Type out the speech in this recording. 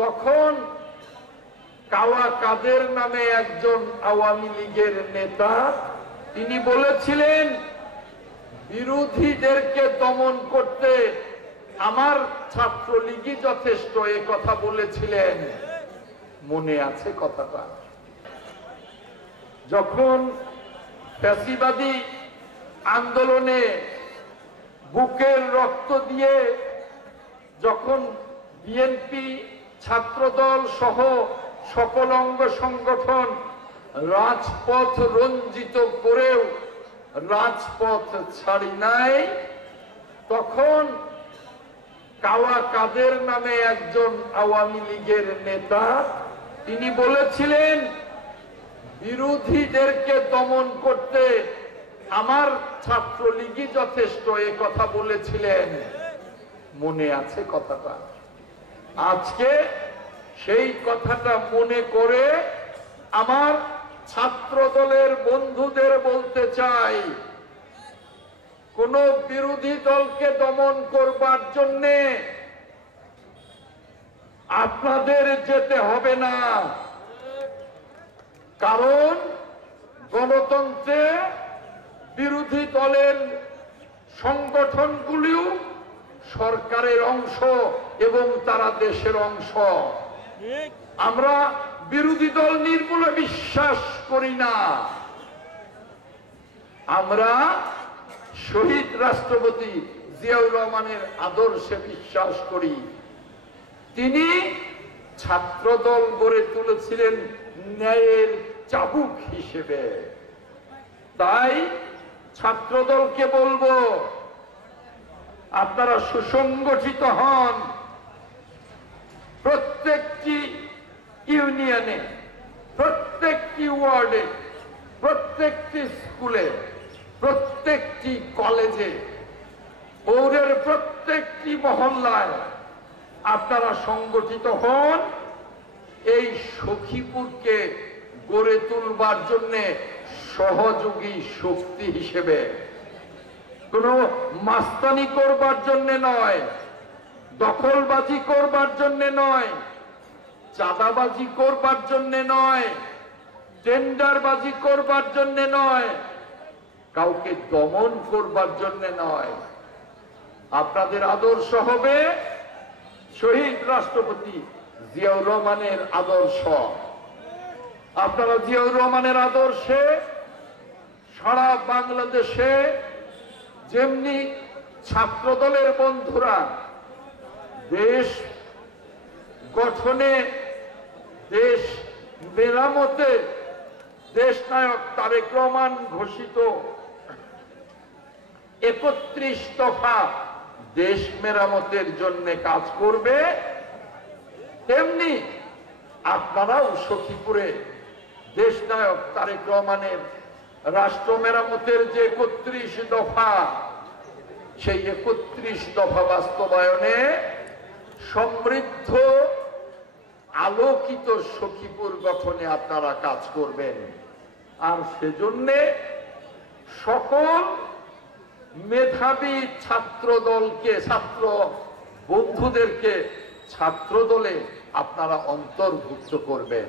তখন কাওয়া কাদের নামে একজন আওয়ামী লীগের নেতা, তিনি বলেছিলেন বিরোধীদেরকে দমন করতে আমার ছাত্রলীগই যথেষ্ট, এ কথা বলেছিলেন। মনে আছে কথাটা? যখন ফ্যাসিবাদী আন্দোলনে বুকের রক্ত দিয়ে যখন বিএনপি, ছাত্রদল সহ সকল অঙ্গ সংগঠন রাজপথ রঞ্জিত করেও রাজপথ ছাড়ি নাই, তখন কাওয়া কাদের নামে একজন আওয়ামী লীগের নেতা, তিনি বলেছিলেন বিরোধীদেরকে দমন করতে আমার ছাত্রলীগই যথেষ্ট, এ কথা বলেছিলেন। মনে আছে কথাটা? আজকে সেই কথাটা মনে করে আমার ছাত্র দলের বন্ধুদের বলতে চাই, কোন বিরোধী দলকে দমন করবার জন্যে আপনাদের যেতে হবে না, কারণ গণতন্ত্রে বিরোধী দলের সংগঠনগুলিও সরকারের অংশ এবং তারা দেশের অংশ। আমরা বিরোধী দল নির্মূলে বিশ্বাস করি না, আমরা শহীদ রাষ্ট্রপতি জিয়াউর রহমানের আদর্শে বিশ্বাস করি। তিনি ছাত্রদল গড়ে তুলেছিলেন ন্যায়ের চাবুক হিসেবে। তাই ছাত্রদলকে বলবো, আপনারা সুসংগঠিত হন, প্রত্যেকটি ইউনিয়নে, প্রত্যেকটি ওয়ার্ডে, প্রত্যেকটি স্কুলে, প্রত্যেকটি কলেজে, পৌরের প্রত্যেকটি মহল্লায় আপনারা সংগঠিত হন, এই সখীপুরকে গড়ে তুলবার জন্য সহযোগী শক্তি হিসেবে। কোন মাস্তানি করবার জন্য নয়, দখলবাজি করবার জন্য নয়, চাঁদাবাজি করবার জন্য নয়, টেন্ডারবাজি করবার জন্য নয়, কাউকে দমন করবার জন্য নয়। আপনাদের আদর্শ হবে শহীদ রাষ্ট্রপতি জিয়াউর রহমানের আদর্শ। আপনারা জিয়াউর রহমানের আদর্শে সারা বাংলাদেশে যেমনি ছাত্রদলের বন্ধুরা দেশ গঠনে, দেশ মেরামতে দেশনায়ক তারেক রহমান ঘোষিত ৩১ দফা দেশ মেরামতের জন্য কাজ করবে, তেমনি আপনারাও সখীপুরে দেশনায়ক তারেক রহমানের রাষ্ট্র মেরামতের যে ৩১ দফা, সেই ৩১ দফা বাস্তবায়নে সমৃদ্ধ আলোকিত সখীপুর গঠনে আপনারা কাজ করবেন। আর সেজন্য সকল মেধাবী ছাত্র দলকে, ছাত্র বন্ধুদেরকে ছাত্র দলে আপনারা অন্তর্ভুক্ত করবেন।